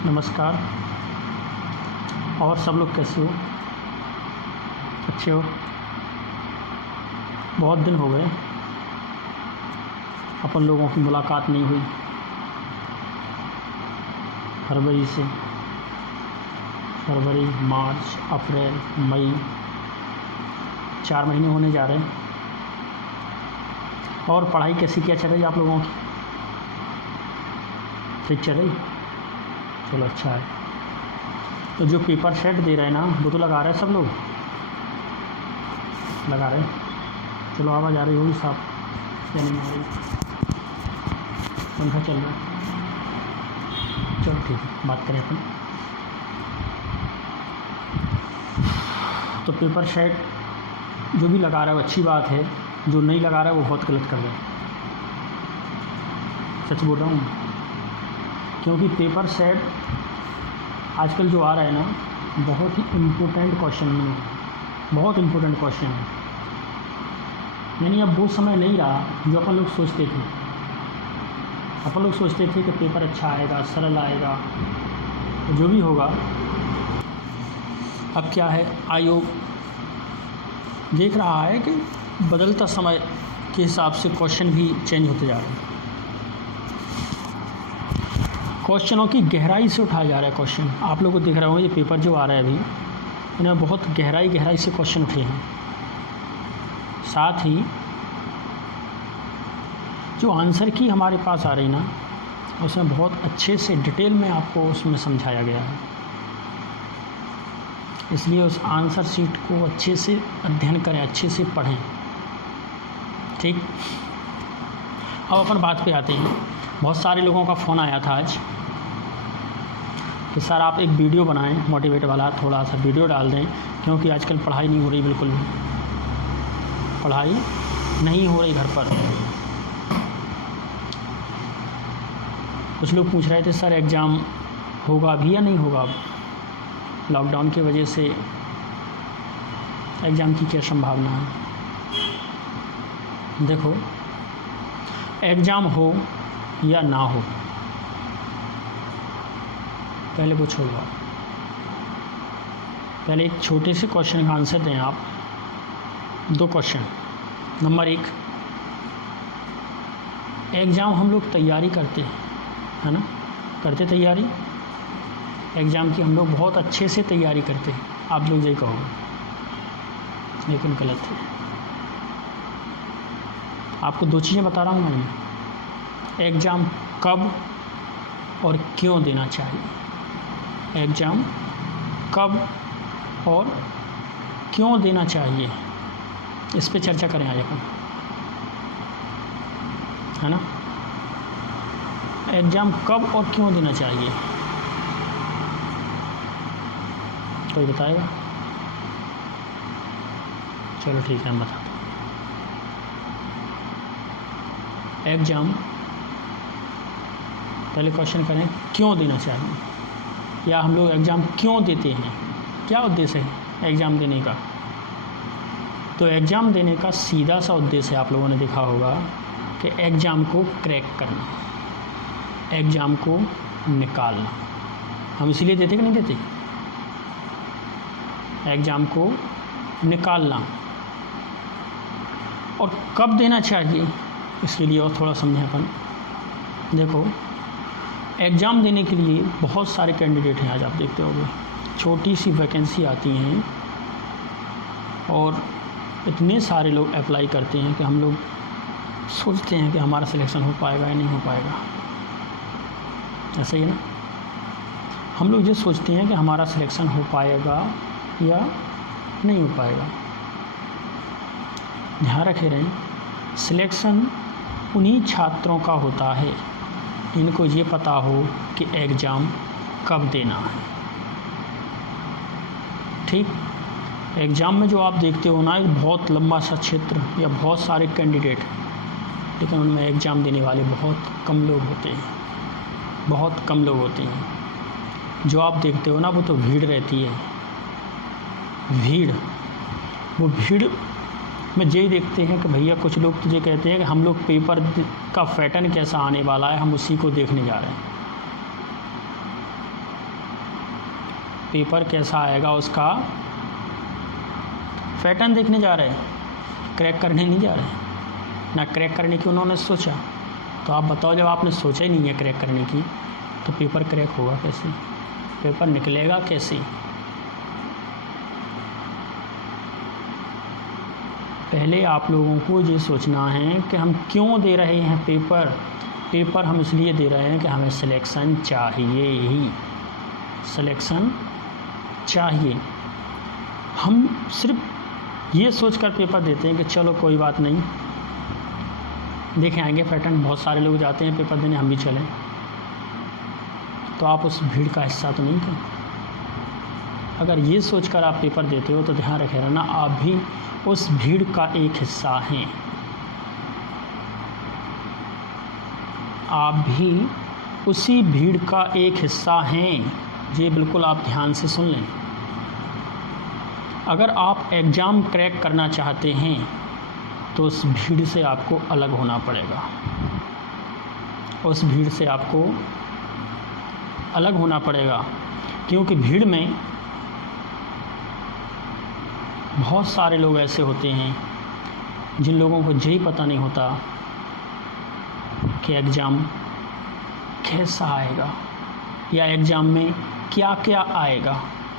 नमस्कार। और सब लोग कैसे हो? अच्छे हो? बहुत दिन हो गए अपन लोगों की मुलाकात नहीं हुई। फरवरी, मार्च, अप्रैल, मई, 4 महीने होने जा रहे हैं। और पढ़ाई कैसी क्या चल रही है आप लोगों की? ठीक चल रही? चलो अच्छा है। तो जो पेपर सेट दे रहे हैं ना, वो तो लगा रहे हैं सब लोग लगा रहे हैं। चलो आवाज़ आ रही होगी साफ या नहीं आ रही? पंखा चल रहा है। चलो ठीक है, बात करें अपन। तो पेपर सेट जो भी लगा रहा है वो अच्छी बात है, जो नहीं लगा रहा है वो बहुत गलत कर रहा है। सच बोल रहा हूँ, क्योंकि पेपर सेट आजकल जो आ रहा है ना, बहुत ही इम्पोर्टेंट क्वेश्चन है, बहुत इम्पोर्टेंट क्वेश्चन है। यानी अब वो समय नहीं रहा जो अपन लोग सोचते थे। अपन लोग सोचते थे कि पेपर अच्छा आएगा, सरल आएगा, तो जो भी होगा। अब क्या है, आयोग देख रहा है कि बदलता समय के हिसाब से क्वेश्चन भी चेंज होते जा रहे हैं। क्वेश्चनों की गहराई से उठाया जा रहा है क्वेश्चन। आप लोग को दिख रहा होगा ये पेपर जो आ रहा है अभी, इनमें बहुत गहराई से क्वेश्चन उठे हैं। साथ ही जो आंसर की हमारे पास आ रही ना, उसमें बहुत अच्छे से डिटेल में आपको उसमें समझाया गया है। इसलिए उस आंसर शीट को अच्छे से अध्ययन करें, अच्छे से पढ़ें। ठीक, अब अपन बात पे आते हैं। बहुत सारे लोगों का फ़ोन आया था आज कि सर आप एक वीडियो बनाएं, मोटिवेट वाला थोड़ा सा वीडियो डाल दें, क्योंकि आजकल पढ़ाई नहीं हो रही, बिल्कुल भी पढ़ाई नहीं हो रही घर पर। कुछ लोग पूछ रहे थे सर एग्ज़ाम होगा भी या नहीं होगा? अब लॉकडाउन की वजह से एग्ज़ाम की क्या संभावना है? देखो, एग्ज़ाम हो या ना हो, पहले वो छोड़ो। पहले एक छोटे से क्वेश्चन का आंसर दें आप। 2 क्वेश्चन। नंबर 1, एग्ज़ाम हम लोग तैयारी करते हैं, है ना? करते तैयारी एग्ज़ाम की, हम लोग बहुत अच्छे से तैयारी करते हैं। आप लोग यही कहोगे, लेकिन गलत है। आपको 2 चीज़ें बता रहा हूँ मैं। एग्ज़ाम कब और क्यों देना चाहिए, एग्ज़ाम कब और क्यों देना चाहिए, इस पे चर्चा करें आज अपन, है ना? एग्ज़ाम कब और क्यों देना चाहिए, कोई बताएगा? चलो ठीक है, हम बताते हैं। एग्ज़ाम, पहले क्वेश्चन करें क्यों देना चाहिए, या हम लोग एग्ज़ाम क्यों देते हैं, क्या उद्देश्य है एग्ज़ाम देने का? तो एग्ज़ाम देने का सीधा सा उद्देश्य आप लोगों ने देखा होगा कि एग्ज़ाम को क्रैक करना, एग्ज़ाम को निकालना। हम इसीलिए देते कि नहीं देते? एग्ज़ाम को निकालना। और कब देना चाहिए, इसके लिए और थोड़ा समझें अपन। देखो, एग्ज़ाम देने के लिए बहुत सारे कैंडिडेट हैं। आज आप देखते होंगे छोटी सी वैकेंसी आती हैं और इतने सारे लोग अप्लाई करते हैं कि हम लोग सोचते हैं कि हमारा सिलेक्शन हो पाएगा या नहीं हो पाएगा। ऐसा ही है ना? हम लोग ये सोचते हैं कि हमारा सिलेक्शन हो पाएगा या नहीं हो पाएगा। ध्यान रखे रहें, सिलेक्शन उन्हीं छात्रों का होता है इनको ये पता हो कि एग्ज़ाम कब देना है। ठीक, एग्ज़ाम में जो आप देखते हो ना, एक बहुत लंबा सा क्षेत्र या बहुत सारे कैंडिडेट, लेकिन उनमें एग्ज़ाम देने वाले बहुत कम लोग होते हैं, बहुत कम लोग होते हैं। जो आप देखते हो ना, वो तो भीड़ रहती है, भीड़। वो भीड़ में यही देखते हैं कि भैया, कुछ लोग तुझे कहते हैं कि हम लोग पेपर का पैटर्न कैसा आने वाला है, हम उसी को देखने जा रहे हैं। पेपर कैसा आएगा उसका पैटर्न देखने जा रहे हैं, क्रैक करने नहीं जा रहे हैं। ना क्रैक करने की उन्होंने सोचा। तो आप बताओ, जब आपने सोचा ही नहीं है क्रैक करने की तो पेपर क्रैक होगा कैसे, पेपर निकलेगा कैसे? पहले आप लोगों को ये सोचना है कि हम क्यों दे रहे हैं पेपर हम इसलिए दे रहे हैं कि हमें सिलेक्शन चाहिए ही, सिलेक्शन चाहिए। हम सिर्फ ये सोचकर पेपर देते हैं कि चलो कोई बात नहीं, देखें आएंगे पैटर्न, बहुत सारे लोग जाते हैं पेपर देने, हम भी चलें। तो आप उस भीड़ का हिस्सा तो नहीं थे। अगर ये सोचकर आप पेपर देते हो तो ध्यान रखे रहना, आप भी उस भीड़ का एक हिस्सा हैं। आप भी उसी भीड़ का एक हिस्सा हैं। ये बिल्कुल आप ध्यान से सुन लें। अगर आप एग्ज़ाम क्रैक करना चाहते हैं तो उस भीड़ से आपको अलग होना पड़ेगा। उस भीड़ से आपको अलग होना पड़ेगा, क्योंकि भीड़ में बहुत सारे लोग ऐसे होते हैं जिन लोगों को यही पता नहीं होता कि एग्ज़ाम कैसा आएगा या एग्ज़ाम में क्या क्या आएगा।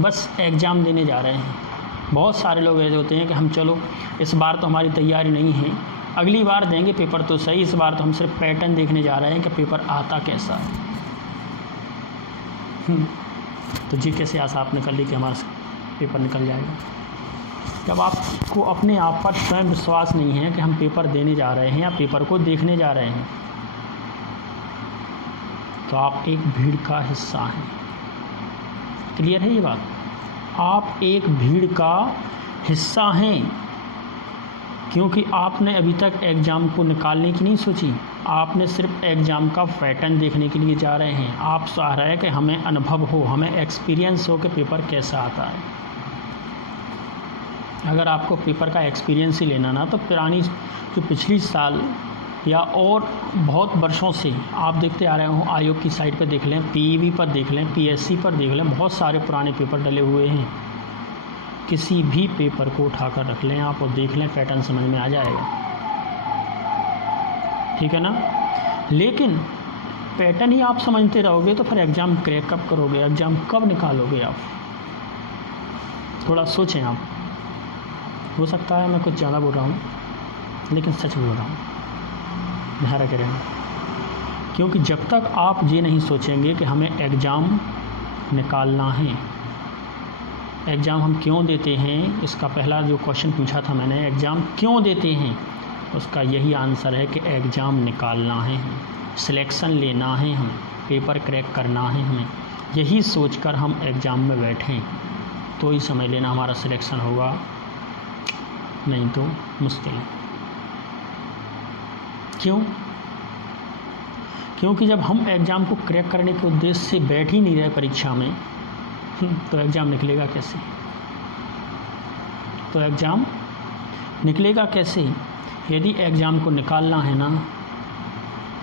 बस एग्ज़ाम देने जा रहे हैं। बहुत सारे लोग ऐसे होते हैं कि हम चलो इस बार तो हमारी तैयारी नहीं है, अगली बार देंगे पेपर तो सही, इस बार तो हम सिर्फ पैटर्न देखने जा रहे हैं कि पेपर आता कैसा है। तो जी कैसे आशा आपने कर ली कि हमारा पेपर निकल जाएगा। जब आपको अपने आप पर स्वयं विश्वास नहीं है कि हम पेपर देने जा रहे हैं या पेपर को देखने जा रहे हैं, तो आप एक भीड़ का हिस्सा हैं। क्लियर है ये बात? आप एक भीड़ का हिस्सा हैं, क्योंकि आपने अभी तक एग्ज़ाम को निकालने की नहीं सोची, आपने सिर्फ एग्ज़ाम का पैटर्न देखने के लिए जा रहे हैं। आप चाह रहे हैं कि हमें अनुभव हो, हमें एक्सपीरियंस हो कि पेपर कैसा आता है। अगर आपको पेपर का एक्सपीरियंस ही लेना ना, तो पुरानी जो पिछली साल या और बहुत वर्षों से आप देखते आ रहे हो, आयोग की साइट पर देख लें, पीईबी पर देख लें, पीएससी पर देख लें, बहुत सारे पुराने पेपर डले हुए हैं। किसी भी पेपर को उठाकर रख लें आप और देख लें, पैटर्न समझ में आ जाएगा। ठीक है ना? लेकिन पैटर्न ही आप समझते रहोगे तो फिर एग्ज़ाम क्रैक कब करोगे, एग्ज़ाम कब निकालोगे आप? थोड़ा सोचें आप। हो सकता है मैं कुछ ज़्यादा बोल रहा हूँ, लेकिन सच बोल रहा हूँ, ध्यान रखे रहना। क्योंकि जब तक आप ये नहीं सोचेंगे कि हमें एग्ज़ाम निकालना है, एग्ज़ाम हम क्यों देते हैं, इसका पहला जो क्वेश्चन पूछा था मैंने, एग्ज़ाम क्यों देते हैं, उसका यही आंसर है कि एग्ज़ाम निकालना है, सिलेक्शन लेना है, हमें पेपर क्रैक करना है। हमें यही सोचकर हम एग्ज़ाम में बैठें तो ही समझ लेना हमारा सिलेक्शन होगा, नहीं तो मुश्किल है। क्यों? क्योंकि जब हम एग्ज़ाम को क्रैक करने के उद्देश्य से बैठ ही नहीं रहे परीक्षा में, तो एग्ज़ाम निकलेगा कैसे? तो एग्ज़ाम निकलेगा कैसे? यदि एग्ज़ाम को निकालना है ना,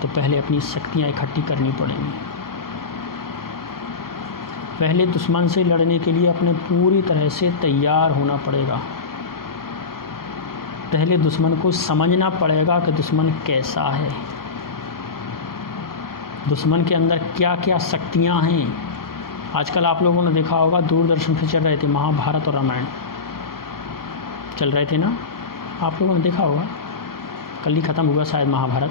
तो पहले अपनी शक्तियाँ इकट्ठी करनी पड़ेंगी। पहले दुश्मन से लड़ने के लिए अपने पूरी तरह से तैयार होना पड़ेगा। पहले दुश्मन को समझना पड़ेगा कि दुश्मन कैसा है, दुश्मन के अंदर क्या क्या शक्तियाँ हैं। आजकल आप लोगों ने देखा होगा, दूरदर्शन पे चल रहे थे महाभारत और रामायण चल रहे थे ना, आप लोगों ने देखा होगा, कल ही ख़त्म हुआ शायद महाभारत।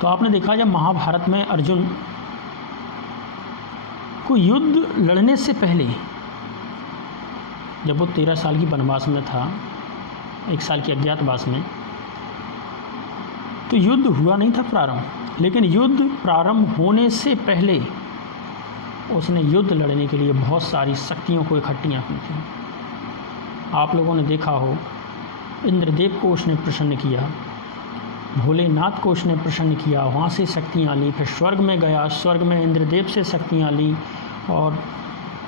तो आपने देखा जब महाभारत में अर्जुन को युद्ध लड़ने से पहले, जब वो 13 साल की वनवास में था, 1 साल की अज्ञातवास में, तो युद्ध हुआ नहीं था प्रारंभ, लेकिन युद्ध प्रारंभ होने से पहले उसने युद्ध लड़ने के लिए बहुत सारी शक्तियों को इकट्ठियाँ की थी। आप लोगों ने देखा हो, इंद्रदेव को उसने प्रसन्न किया, भोलेनाथ को उसने प्रसन्न किया, वहाँ से शक्तियाँ ली, फिर स्वर्ग में गया, स्वर्ग में इंद्रदेव से शक्तियाँ ली और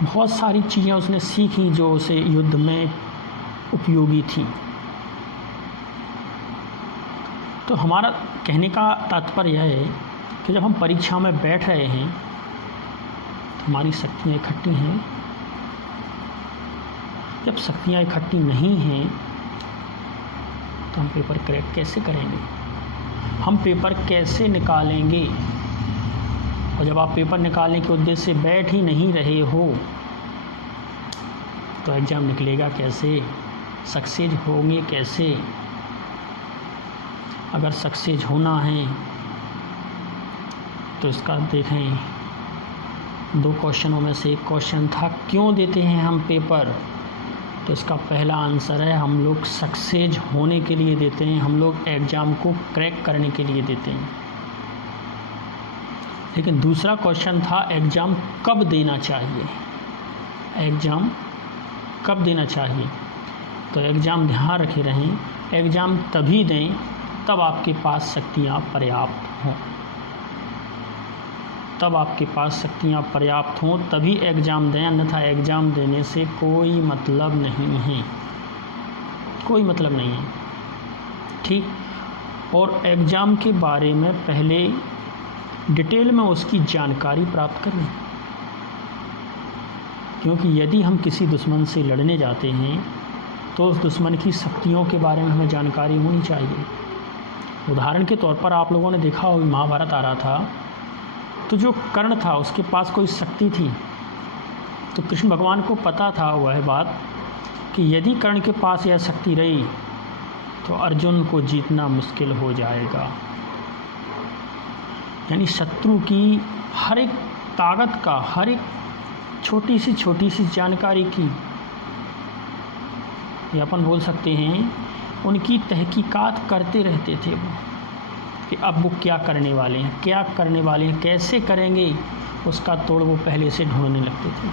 बहुत सारी चीज़ें उसने सीखी जो उसे युद्ध में उपयोगी थी। तो हमारा कहने का तात्पर्य यह है कि जब हम परीक्षा में बैठ रहे हैं हमारी शक्तियाँ इकट्ठी हैं। जब शक्तियाँ इकट्ठी नहीं हैं तो हम पेपर क्रैक कैसे करेंगे, हम पेपर कैसे निकालेंगे। और जब आप पेपर निकालने के उद्देश्य से बैठ ही नहीं रहे हो तो एग्ज़ाम निकलेगा कैसे, सक्सेस होंगे कैसे। अगर सक्सेस होना है तो इसका देखें, 2 क्वेश्चनों में से एक क्वेश्चन था क्यों देते हैं हम पेपर, तो इसका पहला आंसर है हम लोग सक्सेस होने के लिए देते हैं, हम लोग एग्ज़ाम को क्रैक करने के लिए देते हैं। लेकिन दूसरा क्वेश्चन था एग्ज़ाम कब देना चाहिए, एग्ज़ाम कब देना चाहिए। तो एग्ज़ाम ध्यान रखे रहें, एग्ज़ाम तभी दें तब आपके पास शक्तियाँ पर्याप्त हों, तब आपके पास शक्तियाँ पर्याप्त हों तभी एग्ज़ाम दें, अन्यथा एग्ज़ाम देने से कोई मतलब नहीं है, कोई मतलब नहीं है। ठीक। और एग्ज़ाम के बारे में पहले डिटेल में उसकी जानकारी प्राप्त कर लें, क्योंकि यदि हम किसी दुश्मन से लड़ने जाते हैं तो उस दुश्मन की शक्तियों के बारे में हमें जानकारी होनी चाहिए। उदाहरण के तौर पर आप लोगों ने देखा हो महाभारत आ रहा था तो जो कर्ण था उसके पास कोई शक्ति थी, तो कृष्ण भगवान को पता था वह बात कि यदि कर्ण के पास यह शक्ति रही तो अर्जुन को जीतना मुश्किल हो जाएगा। यानी शत्रु की हर एक ताकत का, हर एक छोटी सी जानकारी की, ये अपन बोल सकते हैं उनकी तहकीकात करते रहते थे वो, कि अब वो क्या करने वाले हैं, क्या करने वाले हैं, कैसे करेंगे, उसका तोड़ वो पहले से ढूंढने लगते थे।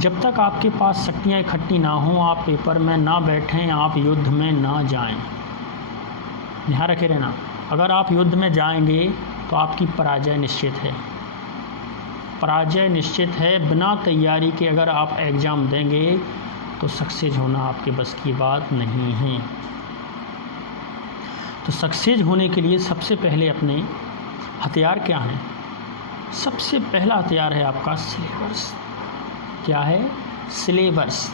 जब तक आपके पास शक्तियाँ इकट्ठी ना हों आप पेपर में ना बैठें, आप युद्ध में ना जाएं। ध्यान रखे रहना, अगर आप युद्ध में जाएंगे तो आपकी पराजय निश्चित है, पराजय निश्चित है। बिना तैयारी के अगर आप एग्ज़ाम देंगे तो सक्सेस होना आपके बस की बात नहीं है। तो सक्सेस होने के लिए सबसे पहले अपने हथियार क्या हैं, सबसे पहला हथियार है आपका सिलेबस। क्या है? सिलेबस।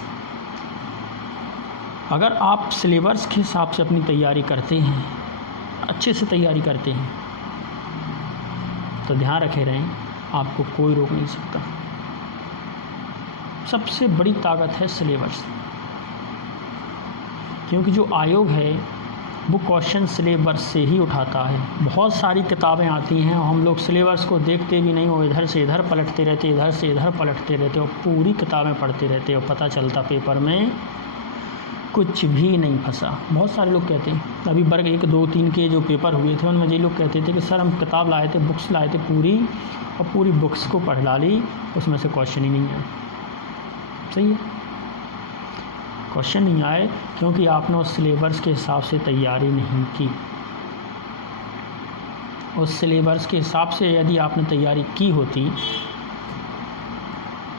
अगर आप सिलेबस के हिसाब से अपनी तैयारी करते हैं, अच्छे से तैयारी करते हैं, तो ध्यान रखे रहें आपको कोई रोक नहीं सकता। सबसे बड़ी ताकत है सिलेबस, क्योंकि जो आयोग है वो क्वेश्चन सिलेबस से ही उठाता है। बहुत सारी किताबें आती हैं और हम लोग सिलेबस को देखते भी नहीं, और इधर से इधर पलटते रहते, इधर से इधर पलटते रहते और पूरी किताबें पढ़ते रहते और पता चलता पेपर में कुछ भी नहीं फंसा। बहुत सारे लोग कहते हैं, अभी वर्ग 1, 2, 3 के जो पेपर हुए थे उनमें ये लोग कहते थे कि सर हम किताब लाए थे, बुक्स लाए थे पूरी, और पूरी बुक्स को पढ़ डाली, उसमें से क्वेश्चन ही नहीं आए। सही है, क्वेश्चन नहीं आए क्योंकि आपने उस सिलेबस के हिसाब से तैयारी नहीं की। उस सिलेबस के हिसाब से यदि आपने तैयारी की होती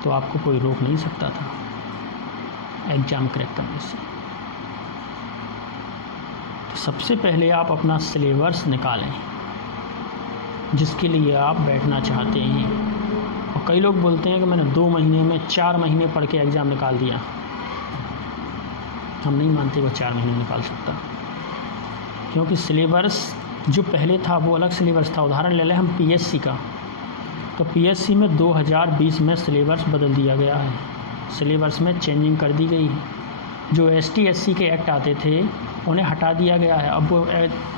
तो आपको कोई रोक नहीं सकता था एग्ज़ाम क्रैक करने से। तो सबसे पहले आप अपना सिलेबस निकालें जिसके लिए आप बैठना चाहते हैं। और कई लोग बोलते हैं कि मैंने 2 महीने में 4 महीने पढ़ के एग्ज़ाम निकाल दिया। हम नहीं मानते वो 4 महीने निकाल सकता, क्योंकि सिलेबस जो पहले था वो अलग सिलेबस था। उदाहरण ले लें हम पीएससी का, तो पीएससी में 2020 में सिलेबस बदल दिया गया है, सिलेबस में चेंजिंग कर दी गई है। जो एसटी एससी के एक्ट आते थे उन्हें हटा दिया गया है, अब वो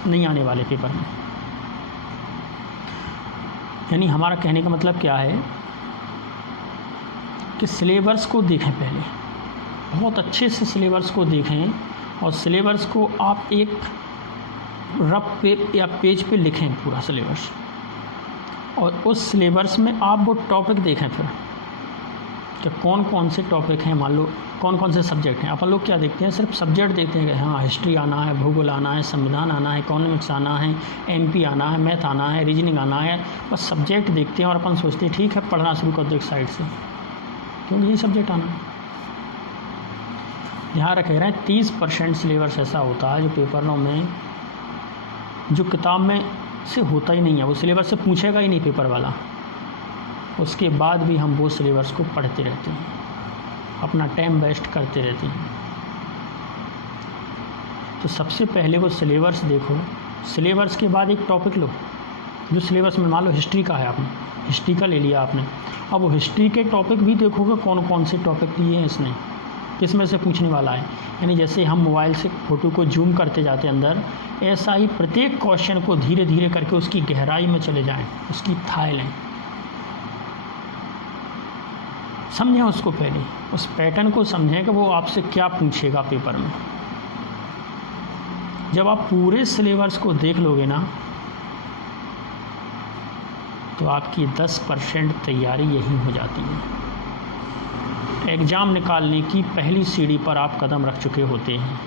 नहीं आने वाले पेपर में। यानी हमारा कहने का मतलब क्या है कि सिलेबस को देखें, पहले बहुत अच्छे से सिलेबस को देखें और सिलेबस को आप एक रफ पे या पेज पे लिखें पूरा सिलेबस, और उस सिलेबस में आप वो टॉपिक देखें फिर कि कौन कौन से टॉपिक हैं। मान लो कौन कौन से सब्जेक्ट हैं। अपन लोग क्या देखते हैं, सिर्फ सब्जेक्ट देखते हैं कि हाँ हिस्ट्री आना है, भूगोल आना है, संविधान आना है, इकोनॉमिक्स आना है, एमपी आना है, मैथ आना है, रीजनिंग आना है, बस सब्जेक्ट देखते हैं और अपन सोचते हैं ठीक है पढ़ना शुरू कर दो एक साइड से, क्योंकि ये सब्जेक्ट आना है। ध्यान रखे रहें 30% सिलेबस ऐसा होता है जो पेपरों में, जो किताब में से होता ही नहीं है, वो सिलेबस से पूछेगा ही नहीं पेपर वाला। उसके बाद भी हम वो सिलेबस को पढ़ते रहते हैं, अपना टाइम वेस्ट करते रहते हैं। तो सबसे पहले वो सिलेबस देखो, सिलेबस के बाद एक टॉपिक लो जो सिलेबस में, मान लो हिस्ट्री का है, आपने हिस्ट्री का ले लिया आपने, अब वो हिस्ट्री के टॉपिक भी देखोगे कौन कौन से टॉपिक दिए हैं इसने, किस में से पूछने वाला है। यानी जैसे हम मोबाइल से फ़ोटो को जूम करते जाते अंदर, ऐसा ही प्रत्येक क्वेश्चन को धीरे धीरे करके उसकी गहराई में चले जाएं, उसकी थाह लें, समझें उसको, पहले उस पैटर्न को समझें कि वो आपसे क्या पूछेगा पेपर में। जब आप पूरे सिलेबस को देख लोगे ना, तो आपकी 10% तैयारी यही हो जाती है। एग्ज़ाम निकालने की पहली सीढ़ी पर आप कदम रख चुके होते हैं।